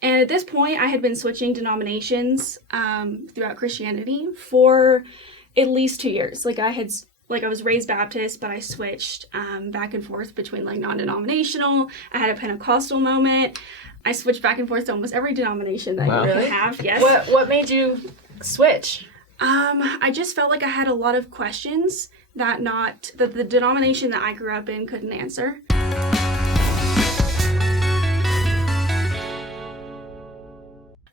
And at this point, I had been switching denominations throughout Christianity for at least 2 years. I was raised Baptist, but I switched back and forth between non-denominational. I had a Pentecostal moment. I switched back and forth to almost every denomination that you can have. Yes. What made you switch? I just felt like I had a lot of questions that the denomination that I grew up in couldn't answer.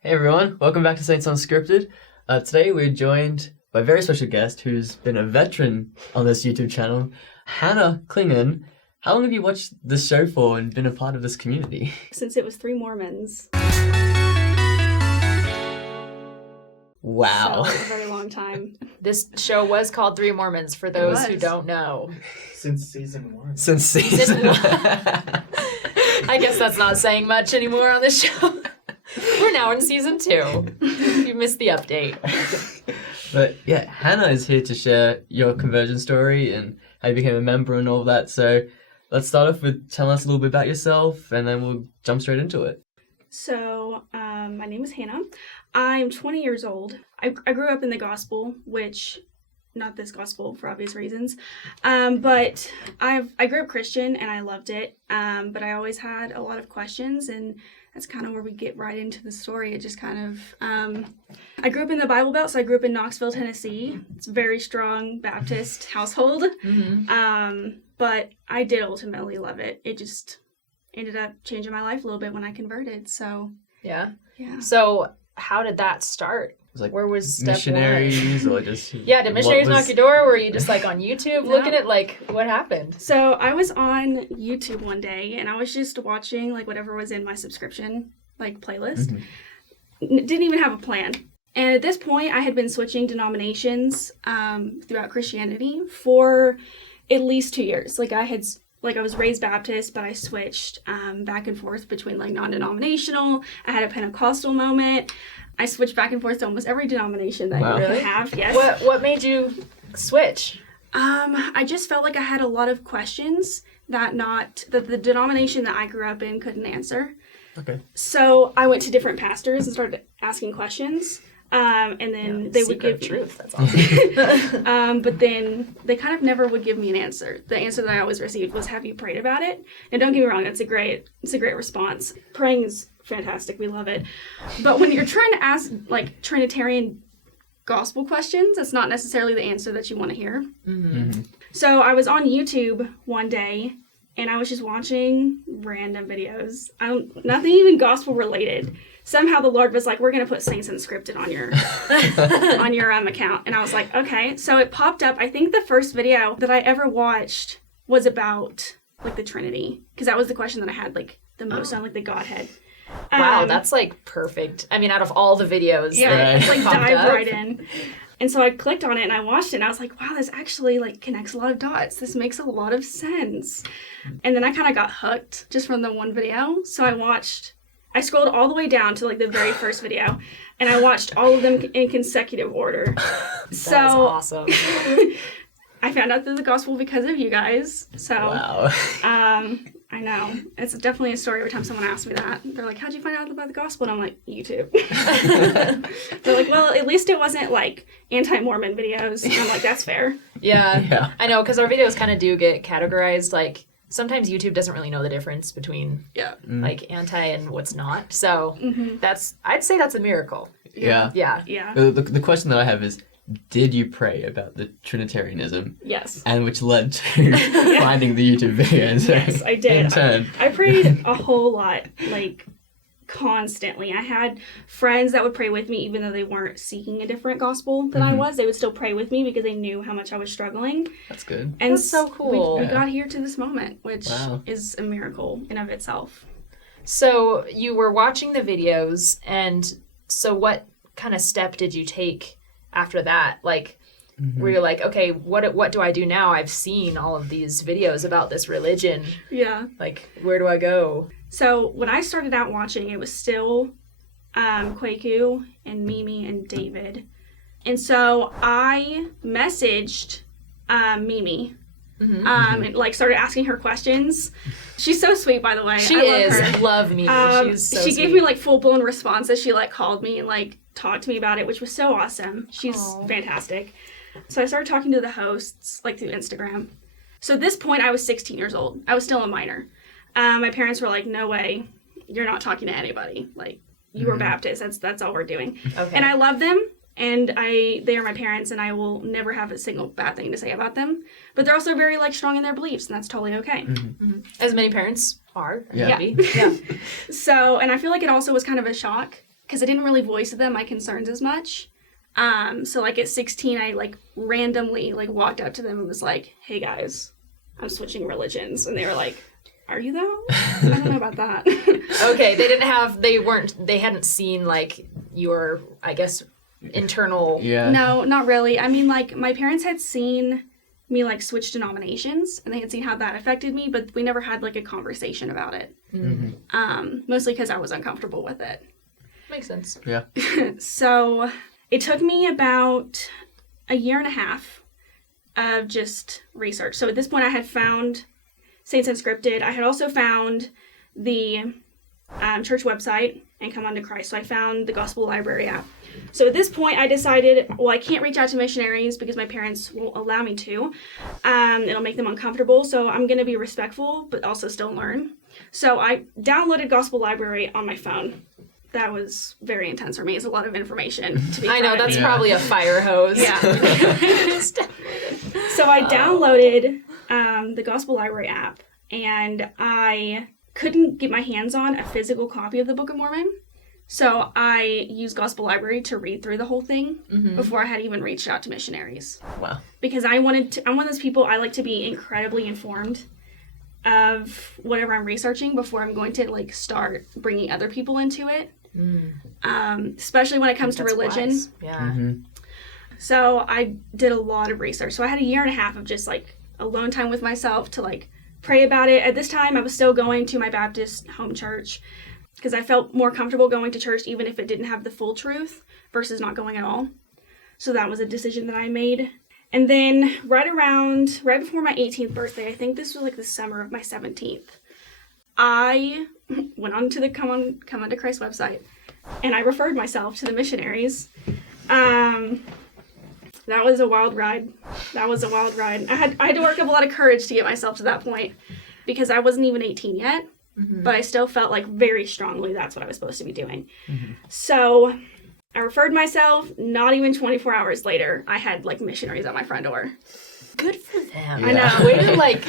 Hey everyone, welcome back to Saints Unscripted. Today we're joined by a very special guest who's been a veteran on this YouTube channel, Hannah Klingon. How long have you watched this show for and been a part of this community? Since it was 3 Mormons. Wow. So, a very long time. This show was called 3 Mormons, for those who don't know. Since season 1. Since season 1. I guess that's not saying much anymore on this show. We're now in season 2. You missed the update. But yeah, Hannah is here to share your conversion story and how you became a member and all that. So let's start off with telling us a little bit about yourself and then we'll jump straight into it. So, my name is Hannah. I'm 20 years old. I grew up in the gospel, which, not this gospel for obvious reasons, but I grew up Christian and I loved it, but I always had a lot of questions, and that's kind of where we get right into the story. It just kind of, I grew up in the Bible Belt, so I grew up in Knoxville, Tennessee. It's a very strong Baptist household, but I did ultimately love it. It just ended up changing my life a little bit when I converted, so. Yeah? Yeah. So, how did that start? Like where was step missionaries one? Or just Yeah, did missionaries knock your door? Were you just on YouTube looking at what happened? So I was on YouTube one day and I was just watching whatever was in my subscription playlist. Didn't even have a plan. And at this point I had been switching denominations throughout Christianity for at least 2 years. I was raised Baptist, but I switched back and forth between non-denominational. I had a Pentecostal moment. I switched back and forth to almost every denomination that you can have. Yes. What made you switch? I just felt like I had a lot of questions that the denomination that I grew up in couldn't answer. Okay. So I went to different pastors and started asking questions. And then they would give truth. That's awesome. but then they kind of never would give me an answer. The answer that I always received was, "Have you prayed about it?" And don't get me wrong, it's a great response. Praying is fantastic. We love it. But when you're trying to ask Trinitarian gospel questions, that's not necessarily the answer that you want to hear. So I was on YouTube one day and I was just watching random videos. Nothing even gospel related. Somehow the Lord was like, "We're going to put Saints Unscripted on your on your account." And I was like, okay. So it popped up. I think the first video that I ever watched was about the Trinity, because that was the question that I had the most on the Godhead. Wow, that's perfect. I mean, out of all the videos, it's dive right in. And so I clicked on it and I watched it and I was like, wow, this actually connects a lot of dots. This makes a lot of sense. And then I kind of got hooked just from the one video. So I scrolled all the way down to the very first video and I watched all of them in consecutive order. That's awesome. I found out through the gospel because of you guys. So, wow. I know. It's definitely a story every time someone asks me that. They're like, "How'd you find out about the gospel?" And I'm like, "YouTube." They're like, "Well, at least it wasn't anti-Mormon videos." And I'm like, "That's fair." Yeah. I know, because our videos kind of do get categorized. Sometimes YouTube doesn't really know the difference between anti and what's not. So I'd say that's a miracle. Yeah. The question that I have is, did you pray about the Trinitarianism? Yes. And which led to finding the YouTube videos. Yes, I did. In turn. I prayed a whole lot, constantly. I had friends that would pray with me even though they weren't seeking a different gospel than I was. They would still pray with me because they knew how much I was struggling. That's good. And that's so cool. We got here to this moment, which is a miracle in of itself. So you were watching the videos, and so what kind of step did you take after that? Where you're like, okay, what do I do now? I've seen all of these videos about this religion. Yeah. Where do I go? So when I started out watching, it was still Kwaku and Mimi and David. And so I messaged Mimi and like started asking her questions. She's so sweet, by the way. She I love is. her. Love me. She's so she sweet. gave me like full blown responses. She like called me and like talked to me about it, which was so awesome. She's fantastic. So I started talking to the hosts like through Instagram. So at this point, I was 16 years old. I was still a minor. My parents were like, "No way, you're not talking to anybody. Like you are Baptist. That's all we're doing." Okay. And I love them. And they are my parents, and I will never have a single bad thing to say about them. But they're also very like strong in their beliefs, and that's totally okay. As many parents are. Yeah. Yeah. So, and I feel like it also was kind of a shock because I didn't really voice to them my concerns as much. So like at 16, I like randomly like walked up to them and was like, "Hey guys, I'm switching religions," and they were like, "Are you though?" I don't know about that. Okay. They hadn't seen like your, I guess, internal. Yeah. No, not really. I mean, like, my parents had seen me, like, switch denominations, and they had seen how that affected me, but we never had, like, a conversation about it. Mostly because I was uncomfortable with it. Makes sense. Yeah. So, it took me about a year and a half of just research. So, at this point, I had found Saints Unscripted. I had also found the church website and Come On to Christ. So, I found the Gospel Library app. So at this point, I decided, well, I can't reach out to missionaries because my parents won't allow me to. It'll make them uncomfortable. So I'm going to be respectful, but also still learn. So I downloaded Gospel Library on my phone. That was very intense for me. It's a lot of information to be I know, thrown at that's me. probably a fire hose. Yeah. So I downloaded the Gospel Library app, and I couldn't get my hands on a physical copy of the Book of Mormon. So I used Gospel Library to read through the whole thing before I had even reached out to missionaries. Wow. Because I'm one of those people, I like to be incredibly informed of whatever I'm researching before I'm going to like start bringing other people into it. Especially when it comes to religion. Wise. Yeah. So I did a lot of research. So I had a year and a half of just like alone time with myself to like pray about it. At this time, I was still going to my Baptist home church, because I felt more comfortable going to church even if it didn't have the full truth versus not going at all. So that was a decision that I made. And then right before my 18th birthday, I think this was like the summer of my 17th, I went on to the Come On to Christ website, and I referred myself to the missionaries. That was a wild ride. I had to work up a lot of courage to get myself to that point because I wasn't even 18 yet. But I still felt like very strongly that's what I was supposed to be doing. So I referred myself. Not even 24 hours later, I had like missionaries at my front door. Good for them. Yeah. I know. Way to like.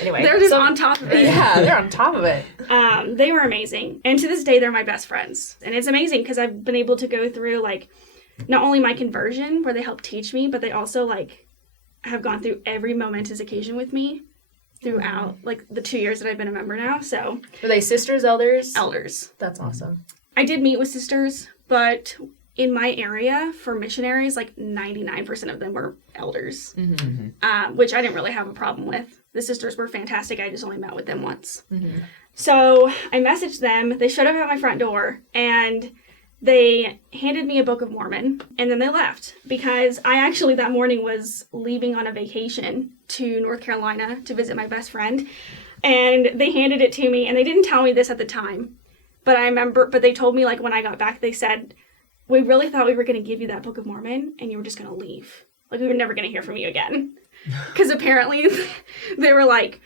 Anyway, They're just on top of it. Yeah, they're on top of it. They were amazing. And to this day, they're my best friends. And it's amazing because I've been able to go through like not only my conversion where they helped teach me, but they also like have gone through every momentous occasion with me throughout like the 2 years that I've been a member now. So Were they sisters, elders? elders. That's awesome. I did meet with sisters, but in my area for missionaries, like 99% of them were elders, which I didn't really have a problem with. The sisters were fantastic. I just only met with them once. So I messaged them. They showed up at my front door, and they handed me a Book of Mormon, and then they left because I actually that morning was leaving on a vacation to North Carolina to visit my best friend, and they handed it to me, and they didn't tell me this at the time, but they told me like when I got back, they said, "We really thought we were going to give you that Book of Mormon, and you were just going to leave. Like we were never going to hear from you again." Because apparently they were like,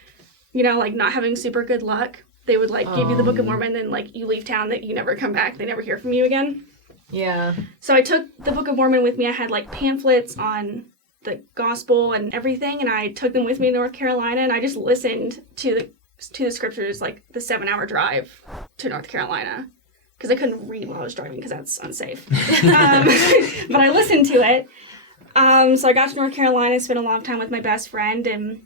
you know, like not having super good luck. They would like give you the Book of Mormon, then like you leave town, that you never come back. They never hear from you again. Yeah. So I took the Book of Mormon with me. I had like pamphlets on the gospel and everything, and I took them with me to North Carolina, and I just listened to the scriptures like the 7-hour drive to North Carolina because I couldn't read while I was driving because that's unsafe. But I listened to it. So I got to North Carolina, spent a long time with my best friend, and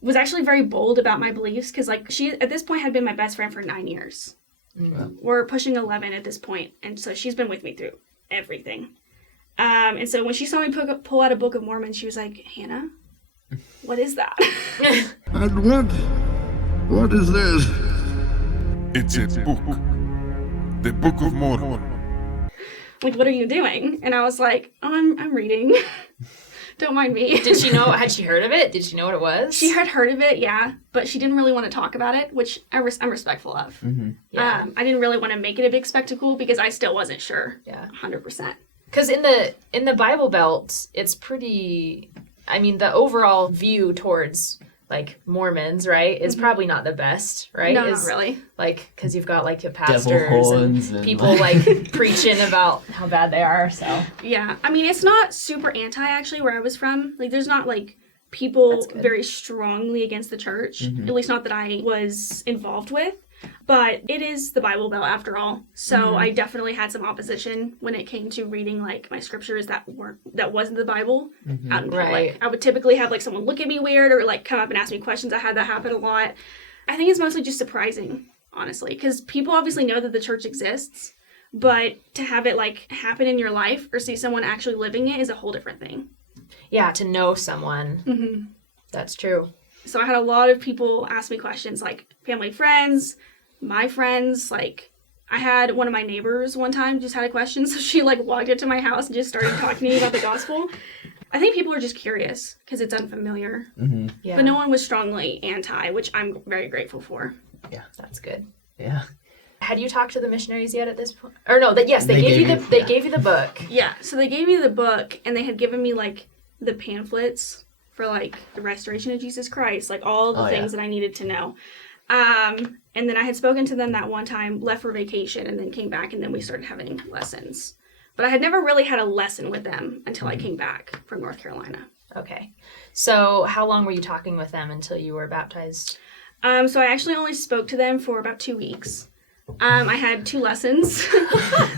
was actually very bold about my beliefs because like she at this point had been my best friend for 9 years. We're pushing 11 at this point, and so she's been with me through everything. And so when she saw me pull out a Book of Mormon, she was like, "Hannah, what is that?" And what is this? It's a book. The Book of Mormon. Like, "What are you doing?" And I was like, "Oh, I'm reading." Don't mind me. Did she know? Had she heard of it? Did she know what it was? She had heard of it, yeah, but she didn't really want to talk about it, which I'm respectful of. Yeah. I didn't really want to make it a big spectacle because I still wasn't sure. Yeah. 100%. Because in the Bible Belt, it's pretty. I mean, the overall view towards like Mormons, right, is probably not the best, right? No, not really. Like, because you've got like your Devil pastors horns and and people like preaching about how bad they are. So Yeah, I mean, it's not super anti, actually, where I was from. Like, there's not, like, people That's good. very strongly against the church, at least not that I was involved with. But it is the Bible Belt, after all. So I definitely had some opposition when it came to reading, like, my scriptures that wasn't the Bible out in public. Right. I would typically have, like, someone look at me weird or, like, come up and ask me questions. I had that happen a lot. I think it's mostly just surprising, honestly, because people obviously know that the church exists, but to have it, like, happen in your life or see someone actually living it is a whole different thing. yeah, to know someone, that's true. So I had a lot of people ask me questions, like family, friends, my friends. Like, I had one of my neighbors one time just had a question, so she, like, walked into my house and just started talking to me about the gospel. I think people are just curious because it's unfamiliar. Yeah, But no one was strongly anti, which I'm very grateful for. that's good. Yeah. Had you talked to the missionaries yet at this point? Or no, that yes, they They gave you gave the you- they yeah. gave you the book. Yeah, so they gave me the book, and they had given me, like, the pamphlets for, like, the restoration of Jesus Christ, like, all the things that I needed to know. And then I had spoken to them that one time, left for vacation, and then came back, and then we started having lessons. But I had never really had a lesson with them until I came back from North Carolina. Okay, so how long were you talking with them until you were baptized? So I actually only spoke to them for about 2 weeks. I had 2 lessons,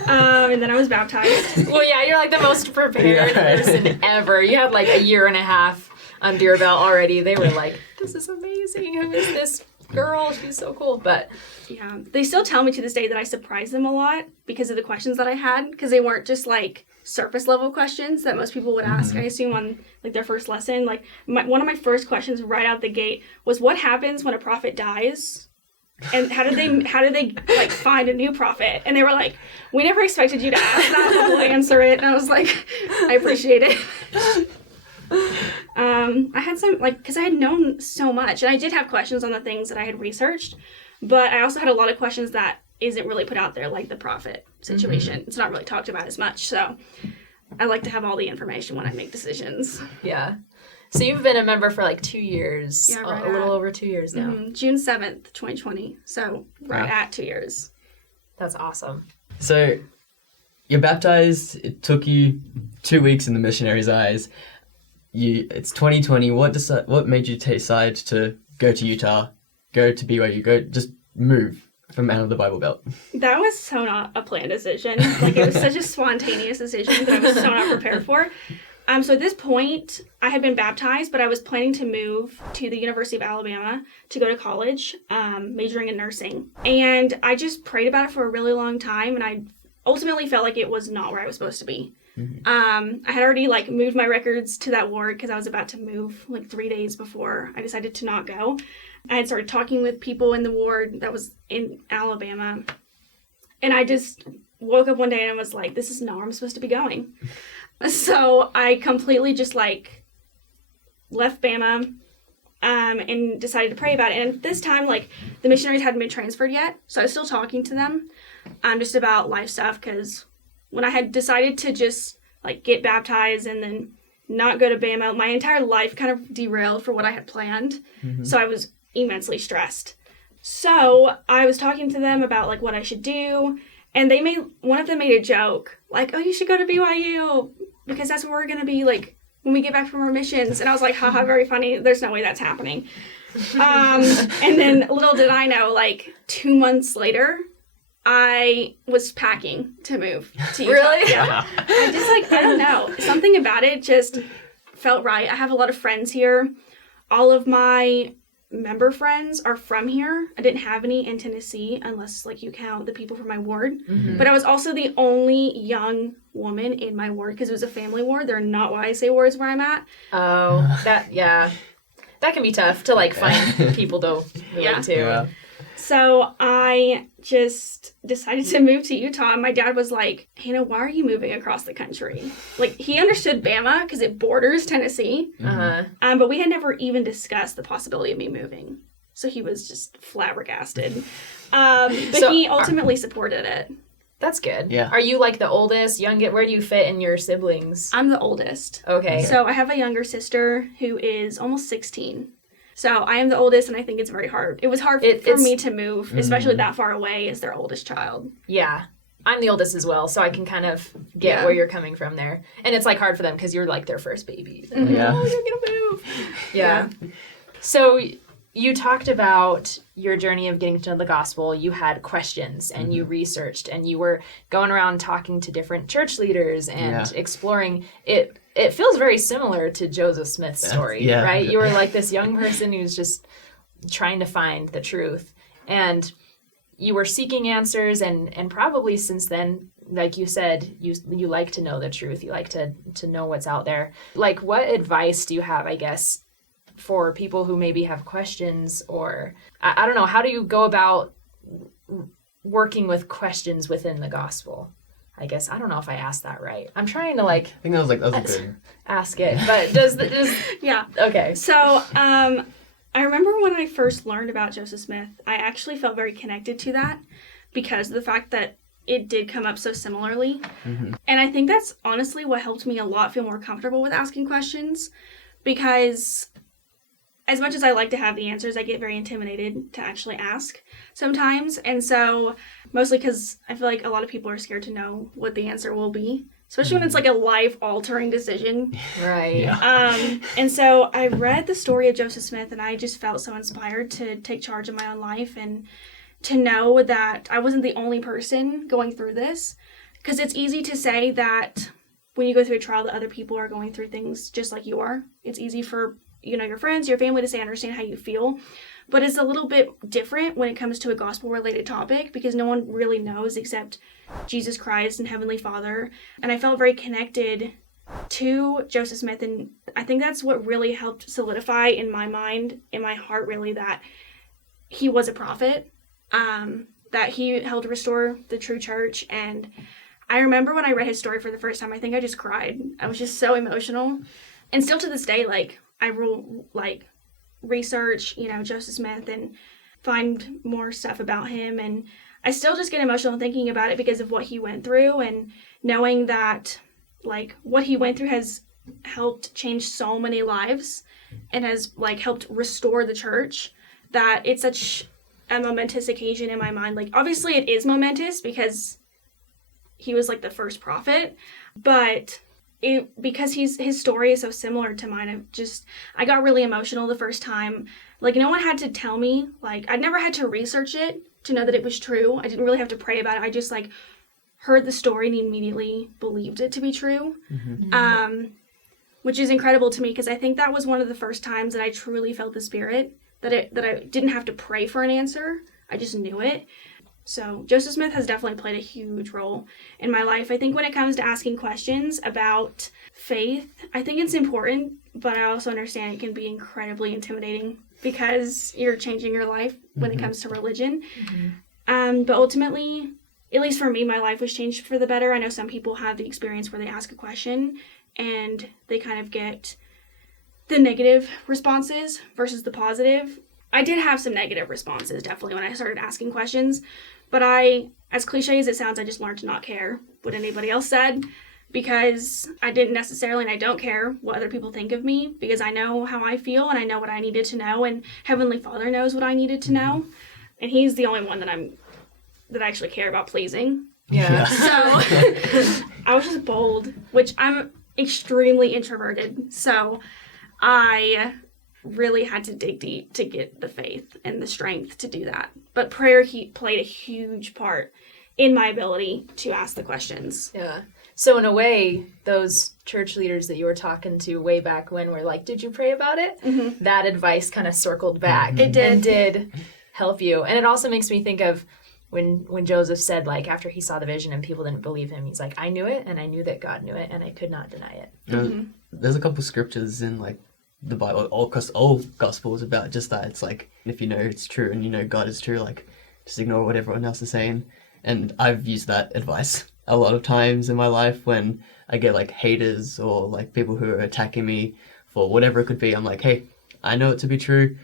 and then I was baptized. Well, yeah, you're like the most prepared Yeah. person ever. You had like a year and a half under your belt already. They were like, "This is amazing. Who is this girl? She's so cool." But Yeah, they still tell me to this day that I surprised them a lot because of the questions that I had, because they weren't just, like, surface level questions that most people would ask, I assume, on, like, their first lesson. Like, one of my first questions right out the gate was, what happens when a prophet dies? And how did they like find a new prophet? And they were like, we never expected you to ask that, but we'll answer it. And I was like, I appreciate it. I had some, like, because I had known so much, and I did have questions on the things that I had researched, but I also had a lot of questions that isn't really put out there, like the prophet situation. It's not really talked about as much, so I like to have all the information when I make decisions. yeah, so you've been a member for like 2 years, Yeah, a right little at. over 2 years now. June 7th, 2020, so right Wow. at 2 years. That's awesome. So, you're baptized. It took you 2 weeks in the missionaries' eyes. It's 2020. What made you decide to go to Utah, go to BYU, just move from out of the Bible Belt? That was so not a planned decision. Like, it was such a spontaneous decision that I was so not prepared for. So at this point, I had been baptized, but I was planning to move to the University of Alabama to go to college, majoring in nursing. And I just prayed about it for a really long time, and I ultimately felt like it was not where I was supposed to be. I had already, like, moved my records to that ward because I was about to move, like, 3 days before I decided to not go. I had started talking with people in the ward that was in Alabama, and I just woke up one day and I was like, this is not where I'm supposed to be going. So I completely just, like, left Bama and decided to pray about it. And this time, like, the missionaries hadn't been transferred yet, so I was still talking to them just about life stuff, because when I had decided to just, like, get baptized and then not go to Bama, my entire life kind of derailed for what I had planned. So I was immensely stressed. So I was talking to them about, like, what I should do, and one of them made a joke, like, oh, you should go to BYU because that's where we're going to be, like, when we get back from our missions. And I was like, haha, very funny. There's no way that's happening. And then little did I know, like, 2 months later, I was packing to move to Utah. Really? Yeah. I just, like, I don't know. Something about it just felt right. I have a lot of friends here. All of my member friends are from here. I didn't have any in Tennessee, unless, like, you count the people from my ward. But I was also the only young woman in my ward because it was a family ward. They're not YSA wards where I'm at. Oh, that can be tough to, like, find people to relate to. Yeah. So I just decided to move to Utah. And my dad was like, Hannah, why are you moving across the country? Like, he understood Bama because it borders Tennessee. But we had never even discussed the possibility of me moving. So he was just flabbergasted. But he ultimately supported it. That's good. Yeah. Are you like the oldest, youngest? Where do you fit in your siblings? I'm the oldest. Okay. So I have a younger sister who is almost 16. So I am the oldest, and I think it's very hard. It was hard for me to move, especially that far away as their oldest child. Yeah. I'm the oldest as well, so I can kind of get where you're coming from there. And it's like hard for them because you're like their first baby. Like, Yeah. oh, you're going to move. Yeah. So you talked about your journey of getting to know the gospel. You had questions and you researched and you were going around talking to different church leaders and exploring it. It feels very similar to Joseph Smith's story, right? You were like this young person who's just trying to find the truth. And you were seeking answers and probably since then, like you said, you like to know the truth. You like to know what's out there. Like, what advice do you have, I guess, for people who maybe have questions or I don't know, how do you go about working with questions within the gospel? I guess I don't know if I asked that right. I'm trying to I think that was good. ask it, but does Yeah. Okay. So I remember when I first learned about Joseph Smith, I actually felt very connected to that because of the fact that it did come up so similarly. And I think that's honestly what helped me a lot feel more comfortable with asking questions, because as much as I like to have the answers, I get very intimidated to actually ask sometimes. And so, mostly because I feel like a lot of people are scared to know what the answer will be, especially when it's like a life-altering decision. Right. Yeah. And so I read the story of Joseph Smith, and I just felt so inspired to take charge of my own life and to know that I wasn't the only person going through this. Because it's easy to say that when you go through a trial that other people are going through things just like you are. It's easy for your friends, your family to say, I understand how you feel. But it's a little bit different when it comes to a gospel-related topic because no one really knows except Jesus Christ and Heavenly Father. And I felt very connected to Joseph Smith, and I think that's what really helped solidify in my mind, in my heart really, that he was a prophet, that he helped restore the true church. And I remember when I read his story for the first time, I think I just cried. I was just so emotional. And still to this day, I will research, Joseph Smith and find more stuff about him. And I still just get emotional thinking about it because of what he went through and knowing that, what he went through has helped change so many lives and has, helped restore the church, that it's such a momentous occasion in my mind. Obviously it is momentous because he was, the first prophet, but because his story is so similar to mine, I got really emotional the first time. No one had to tell me, I'd never had to research it to know that it was true. I didn't really have to pray about it. I just heard the story and immediately believed it to be true. Which is incredible to me because I think that was one of the first times that I truly felt the Spirit, that I didn't have to pray for an answer. I just knew it. So Joseph Smith has definitely played a huge role in my life. I think when it comes to asking questions about faith, I think it's important, but I also understand it can be incredibly intimidating because you're changing your life when it comes to religion. But ultimately, at least for me, my life was changed for the better. I know some people have the experience where they ask a question and they kind of get the negative responses versus the positive. I did have some negative responses, definitely, when I started asking questions. But as cliche as it sounds, I just learned to not care what anybody else said because I didn't necessarily, and I don't care what other people think of me because I know how I feel and I know what I needed to know, and Heavenly Father knows what I needed to know. And He's the only one that I actually care about pleasing. Yeah. So I was just bold, which I'm extremely introverted. So I really had to dig deep to get the faith and the strength to do that. But prayer played a huge part in my ability to ask the questions. Yeah. So in a way, those church leaders that you were talking to way back when were like, did you pray about it? That advice kind of circled back. It did. And did help you. And it also makes me think of when Joseph said, after he saw the vision and people didn't believe him, he's like, I knew it, and I knew that God knew it, and I could not deny it. There's a couple scriptures in, the Bible, all gospel is about just that. It's if you know it's true and you know God is true, just ignore what everyone else is saying. And I've used that advice a lot of times in my life when I get like haters or like people who are attacking me for whatever it could be. I'm like, hey, I know it to be true.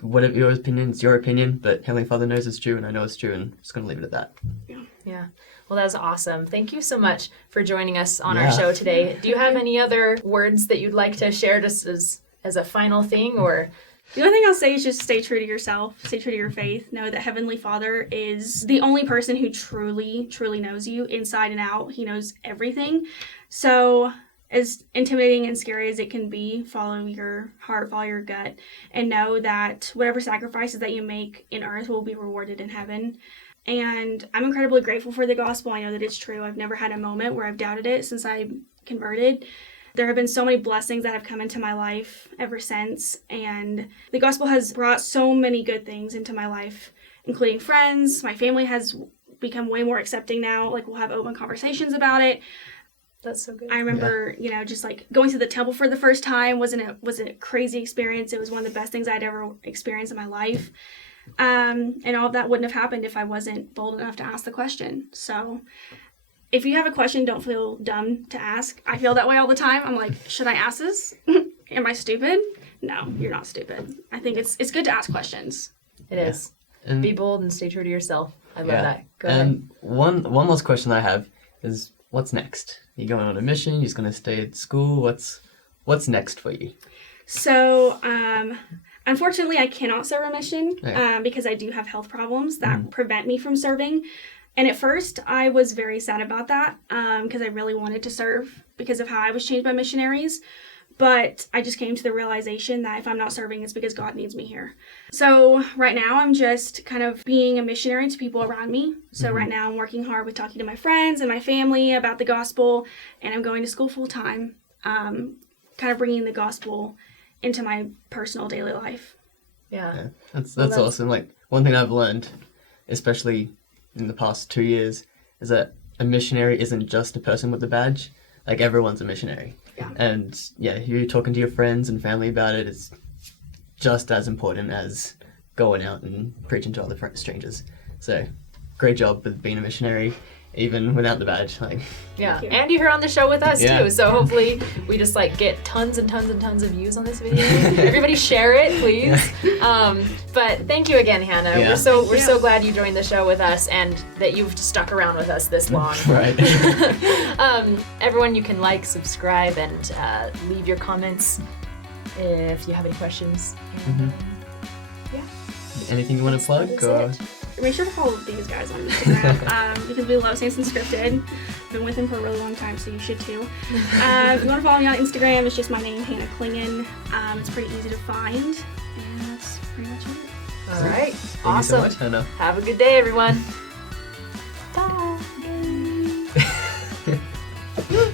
Whatever your opinion is your opinion, but Heavenly Father knows it's true and I know it's true, and I'm just going to leave it at that. Yeah. Well, that was awesome. Thank you so much for joining us on our show today. Do you have any other words that you'd like to share just as a final thing, or? The only thing I'll say is just stay true to yourself, stay true to your faith. Know that Heavenly Father is the only person who truly, truly knows you inside and out. He knows everything. So as intimidating and scary as it can be, follow your heart, follow your gut, and know that whatever sacrifices that you make in earth will be rewarded in heaven. And I'm incredibly grateful for the gospel. I know that it's true. I've never had a moment where I've doubted it since I converted. There have been so many blessings that have come into my life ever since, and the gospel has brought so many good things into my life, including friends. My family has become way more accepting now. Like, we'll have open conversations about it. That's so good. I remember, just like going to the temple for the first time was a crazy experience. It was one of the best things I'd ever experienced in my life. And all of that wouldn't have happened if I wasn't bold enough to ask the question. So if you have a question, don't feel dumb to ask. I feel that way all the time. I'm like, should I ask this? Am I stupid? No, you're not stupid. I think it's good to ask questions. It is. And be bold and stay true to yourself. I love that. Go and ahead. one last question I have is, what's next? You going on a mission? You're just going to stay at school? What's next for you? So, unfortunately, I cannot serve a mission because I do have health problems that prevent me from serving. And at first, I was very sad about that because I really wanted to serve because of how I was changed by missionaries. But I just came to the realization that if I'm not serving, it's because God needs me here. So right now, I'm just kind of being a missionary to people around me. So right now, I'm working hard with talking to my friends and my family about the gospel, and I'm going to school full time, kind of bringing the gospel into my personal daily life. Yeah. That's awesome. Like, one thing I've learned, especially in the past 2 years, is that a missionary isn't just a person with a badge. Like, everyone's a missionary. Yeah. And you're talking to your friends and family about it. It's just as important as going out and preaching to other strangers. So, great job with being a missionary, even without the badge. Yeah, and you're here on the show with us Yeah. too. So hopefully we just get tons and tons and tons of views on this video. Everybody share it, please. But thank you again, Hannah. Yeah. We're so glad you joined the show with us and that you've stuck around with us this long. Right. Everyone, you can subscribe, and leave your comments if you have any questions. And, Anything you want to plug? That's Or? it. Make sure to follow these guys on Instagram because we love Saints Unscripted. I've been with him for a really long time, so you should too. If you want to follow me on Instagram, it's just my name, Hannah Klingen. It's pretty easy to find, and that's pretty much it. All right. Thank Awesome. you so much, Hannah. Have a good day, everyone.